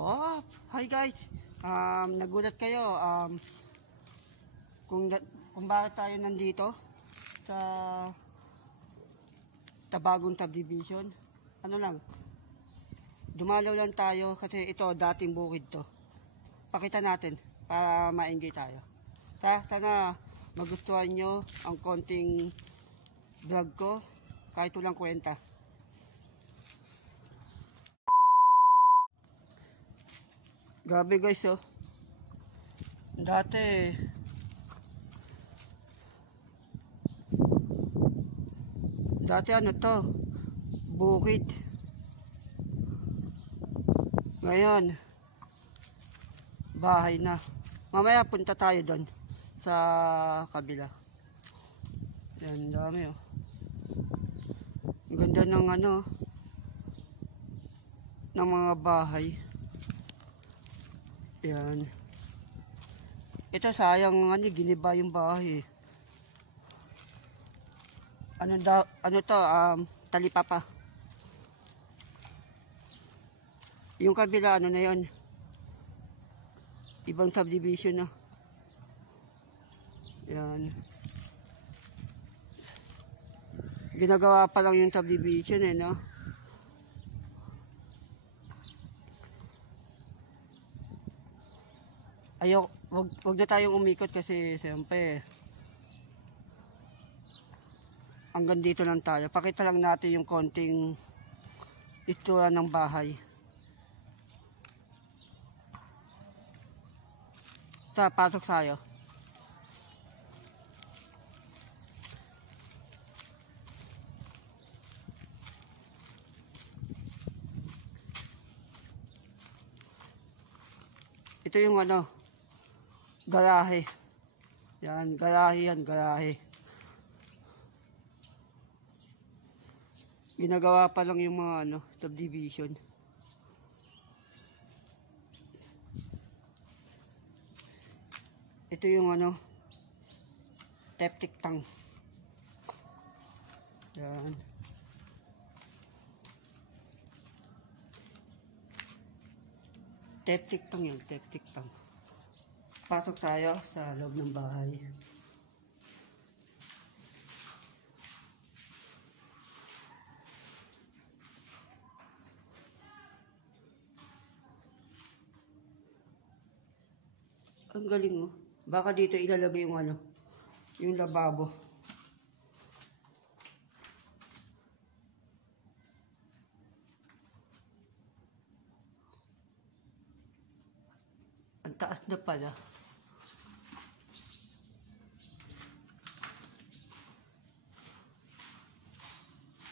Oh, hi guys. Nagulat kayo kung bakit tayo nandito sa Tabagong Subdivision. Ano lang, dumalaw lang tayo kasi ito dating bukid to. Pakita natin para ma-enjoy tayo. Sana magustuhan nyo ang konting vlog ko kahit walang kwenta. Grabe guys, oh. Dati ano to, bukid. Ngayon, bahay na. Mamaya punta tayo doon sa kabila. Yan, dami oh. Ang ganda ng ano, ng mga bahay. Yan. Ito sayang giniba yung bahay. Ano to, talipapa. Yung kabila ano na yon, ibang subdivision na. Yan. Ginagawa pa lang yung subdivision no. Wag na tayong umikot kasi siyempre hanggang dito lang tayo. Pakita lang natin yung konting itsura ng bahay. Pasok tayo. Ito yung ano, garahe. Yan, garahe. Ginagawa pa lang yung mga ano, subdivision. Ito yung ano, septic tank. Yan. Septic tank yan, septic tank. Pasok tayo sa loob ng bahay. Ang galing oh. Baka dito ilalagay yung ano, yung lababo. Ang taas na pala.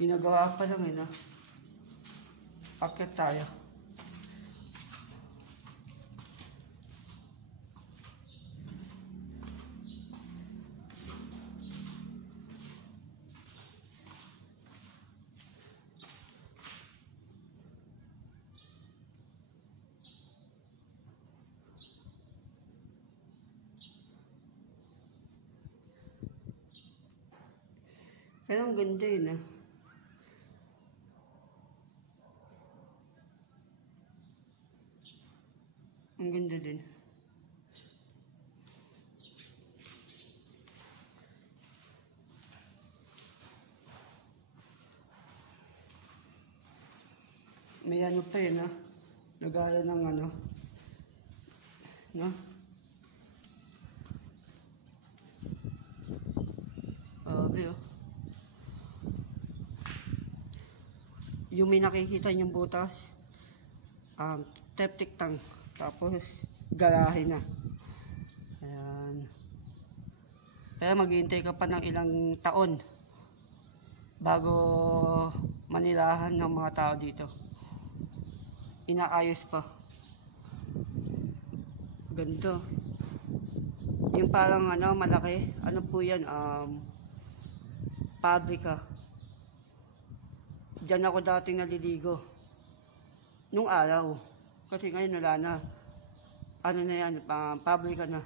Ginagawa pa lang no. Akyat tayo. Pero ang ganda yun Ang ganda din. May ano pa yun nagala ng ano. No? Oh. Yung may nakikita yung butas, septic tank, tapos garahe na. Ayan. Kaya maghihintay ka pa ng ilang taon bago manilahan ng mga tao dito. Inaayos pa. Ganito. Yung parang malaki, ano po yan, pabrika. Diyan ako dating naliligo. Nung araw. Kasi ngayon wala na. Ano na yan, pabrika na.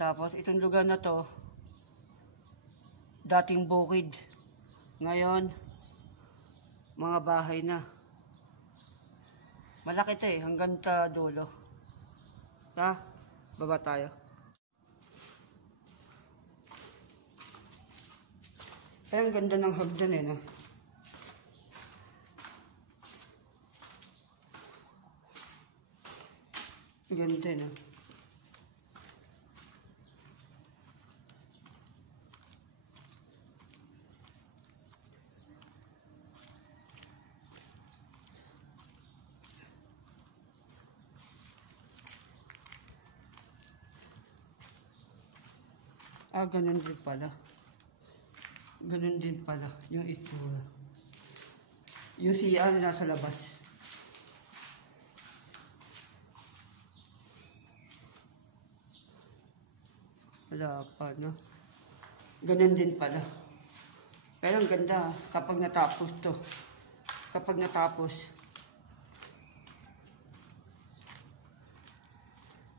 Tapos itong lugar na to, dating bukid. Ngayon, mga bahay na. Malaki to eh, hanggang sa dulo. Ha? Baba tayo. Ay, ang ganda ng hagdan eh, no? Ang ganda eh, no? Ah, ganun din pala. Ganun din pala yung itsura. Yung CR nasa labas. Wala pa, no? Ganun din pala. Pero ang ganda kapag natapos to. Kapag natapos.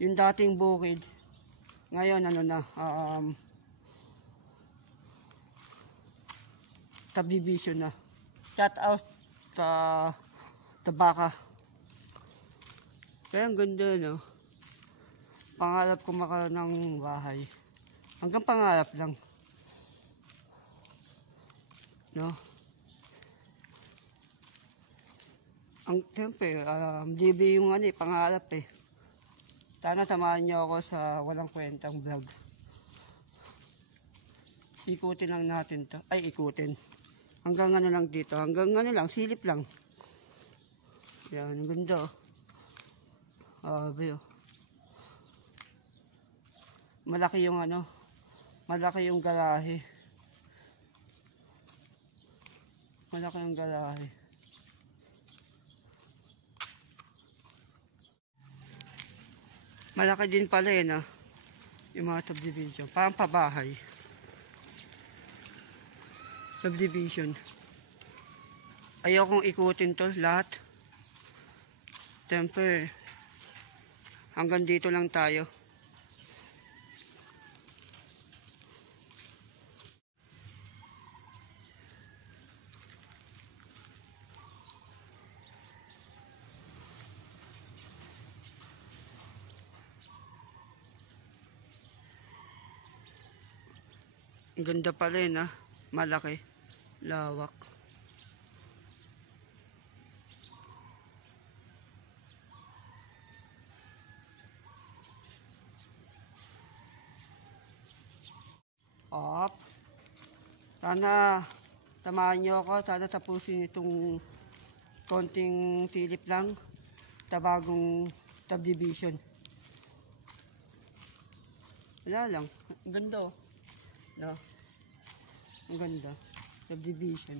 Yung dating bukid, ngayon ano na, subdivision na. Shout out sa Tabaka. Kaya ang ganda, no? Pangarap ko makaroon ng bahay. Hanggang pangarap lang. No? Ang siyempre, DB yung ano, pangarap eh. Sana samahan niyo ako sa walang kwentang vlog. Ikutin lang natin to. Ay, ikutin. Hanggang ano lang dito. Hanggang ano lang, silip lang. Yan, ang ganda oh. Abe oh. Malaki yung ano. Malaki yung garahe. Malaki yung garahe. Malaki din pala eh, no? Yung mga subdivision. Parang pabahay. Subdivision. Ayokong ikutin to lahat. Siyempre, hanggang dito lang tayo. Ang ganda pala yun, ha? Malaki. Lawak. Up. Sana samahan niyo ako. Sana tapusin itong konting tilip lang sa bagong subdivision. Wala lang. Ang ganda oh. No? Ang ganda. Subdivision.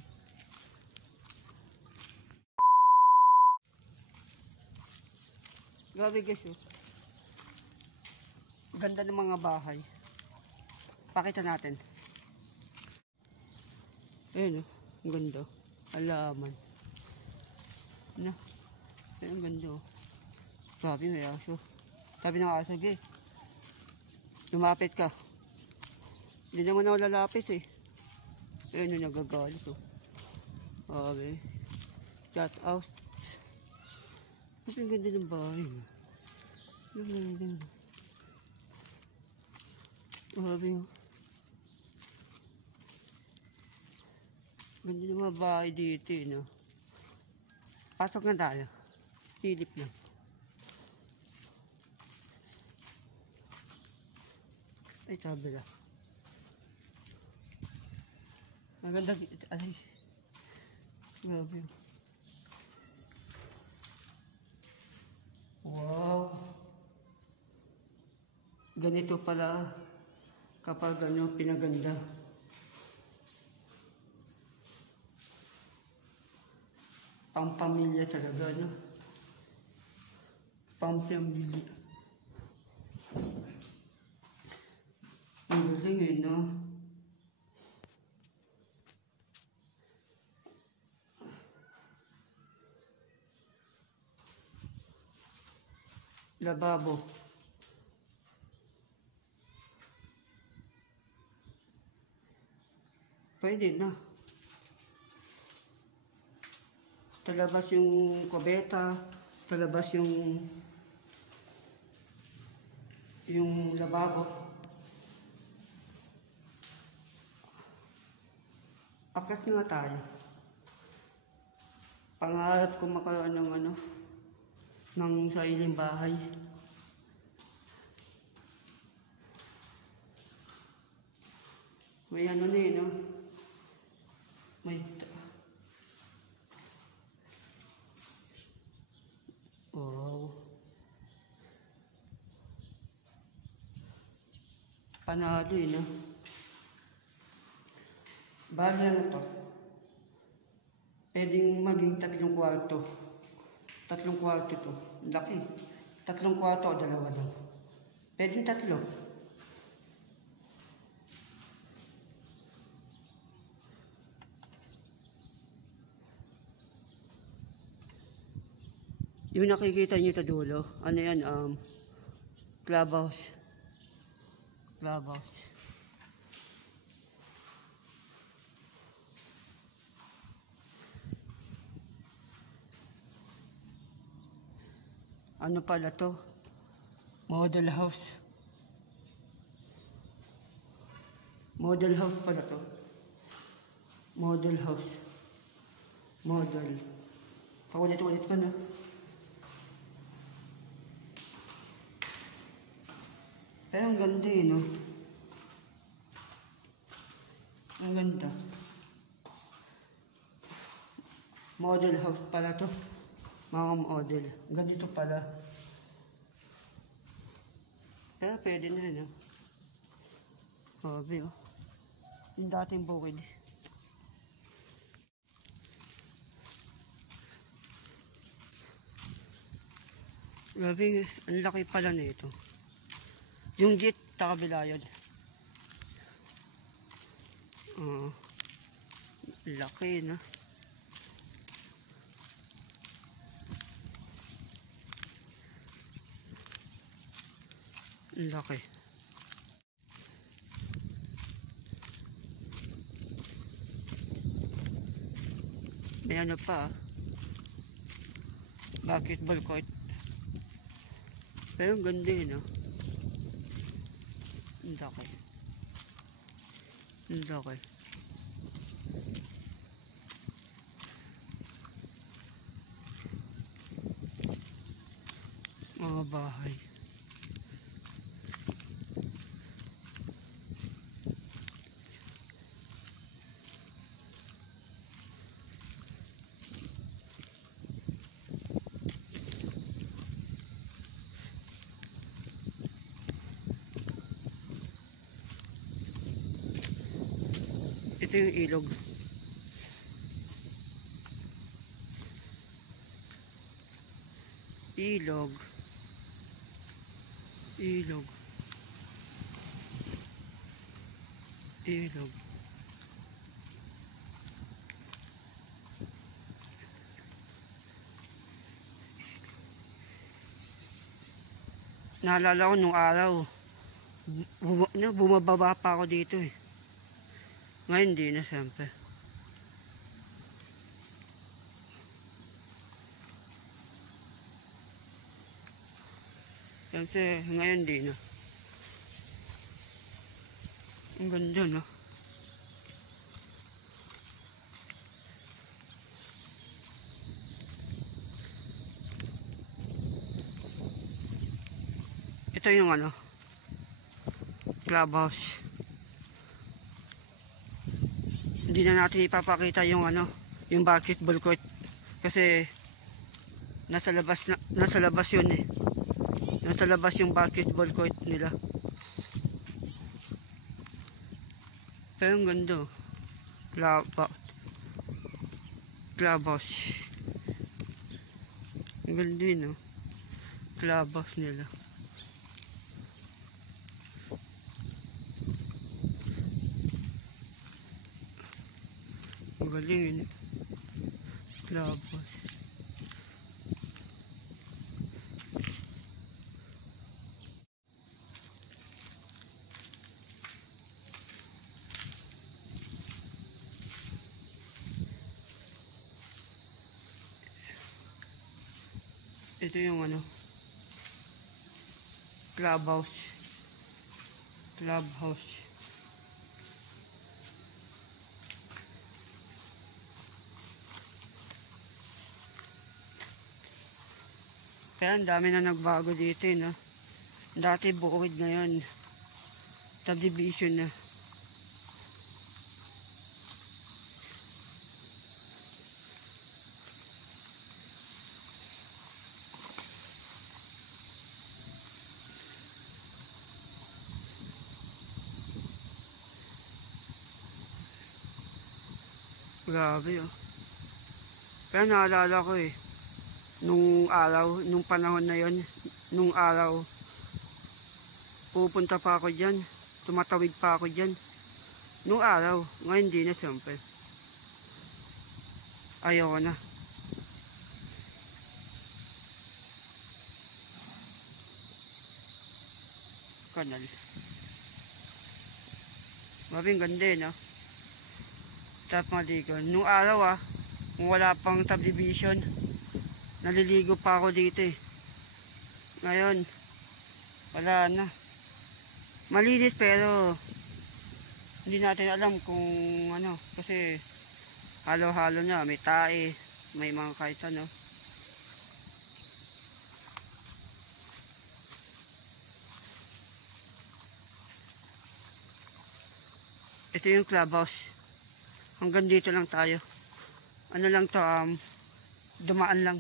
Grabe guys oh. Ganda ng mga bahay. Pakita natin. Ayun oh. Ang ganda. Alaman. Na. Ayun ang ganda oh. Grabe may aso. Sabi ng aso eh. Lumapit ka. Hindi naman ako lalapit eh. Ayun yung nagagalit oh. Okay. Shout out. Ang ganda ng bahay. Ang ganda. Grabe oh. Ganda ng mga bahay dito eh, no? Pasok na tayo. Silip lang. Ay, sabi lang. Ang ganda. Ay. Grabe. Wow. Ganito pala kapag ano, pinaganda. Pampamilya talaga, no? Pampamilya. Ang galing eh, no? Lababo. Pwede na. Talabas yung kubeta, Palabas yung lababo. Akyat nga tayo. Pangarap ko makaroon ng sariling bahay. May ano na eh, no? May... Wow. Panalo eh, no? Bali ano to? Pwedeng maging 3 kwarto. 3 kwarto to. Laki. 3 kwarto o 2 lang. Pwedeng 3. Yung nakikita nyo sa dulo, ano yan, clubhouse. Clubhouse. Ano pala to? Model house. Model house pala to. Model house. Model. Paulit-ulit pa na. Pero ang ganda eh, no? Ang ganda. Model house pala to. Mga model. Ganito pala. Pero pwede na rin, no? Sabi, oh. Yung dating bukid. Grabe, ang laki pala na ito. Yung gate, takabila yun. Laki, no? Laki. May ano pa, basketball court. Pero ang ganda yun, no? Ang laki. Ang laki. Mga bahay. Ito yung ilog. Ilog. Ilog. Ilog. Naalala ko nung araw, bumababa pa ako dito eh. Ngayon hindi na siyempre. Siyempre ngayon hindi na. Ang ganda, no? Ito yung clubhouse. Hindi na natin ipapakita yung yung basketball court kasi nasa labas yun eh. Nasa labas yung basketball court nila. Pero ang ganda. Clubhouse. Ang ganda yun, no? Clubhouse nila. Ang galing yun. Clubhouse. Ito yung ano, clubhouse. Clubhouse. Kaya ang dami na nagbago dito, no? Dati bukid, ngayon subdivision na. Grabe, oh. Kaya naalala ko eh, nung araw, nung panahon na yon, nung araw, pupunta pa ako dyan, tumatawid pa ako dyan. Nung araw, ngayon hindi na siyempre. Ayoko na. Kanal. Mabing ganda eh, no? Tap maligo. Nung araw kung wala pang subdivision, naliligo pa ako dito eh. Ngayon, wala na. Malinis pero hindi natin alam kung ano, kasi halo-halo na, may tae, may mga kahit ano. Ito yung clubhouse. Hanggang dito lang tayo. Ano lang to, dumaan lang.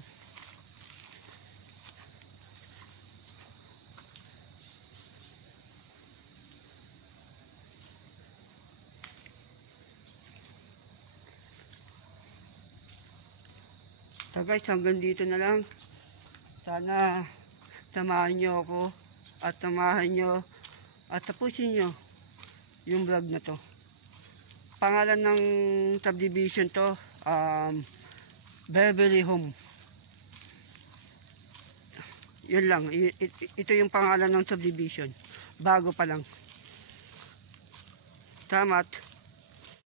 So guys, hanggang dito na lang. Sana samahan nyo ako at samahan nyo at tapusin nyo yung vlog na to. Pangalan ng subdivision to, Beverly Home. Yun lang, ito yung pangalan ng subdivision. Bago pa lang. Salamat.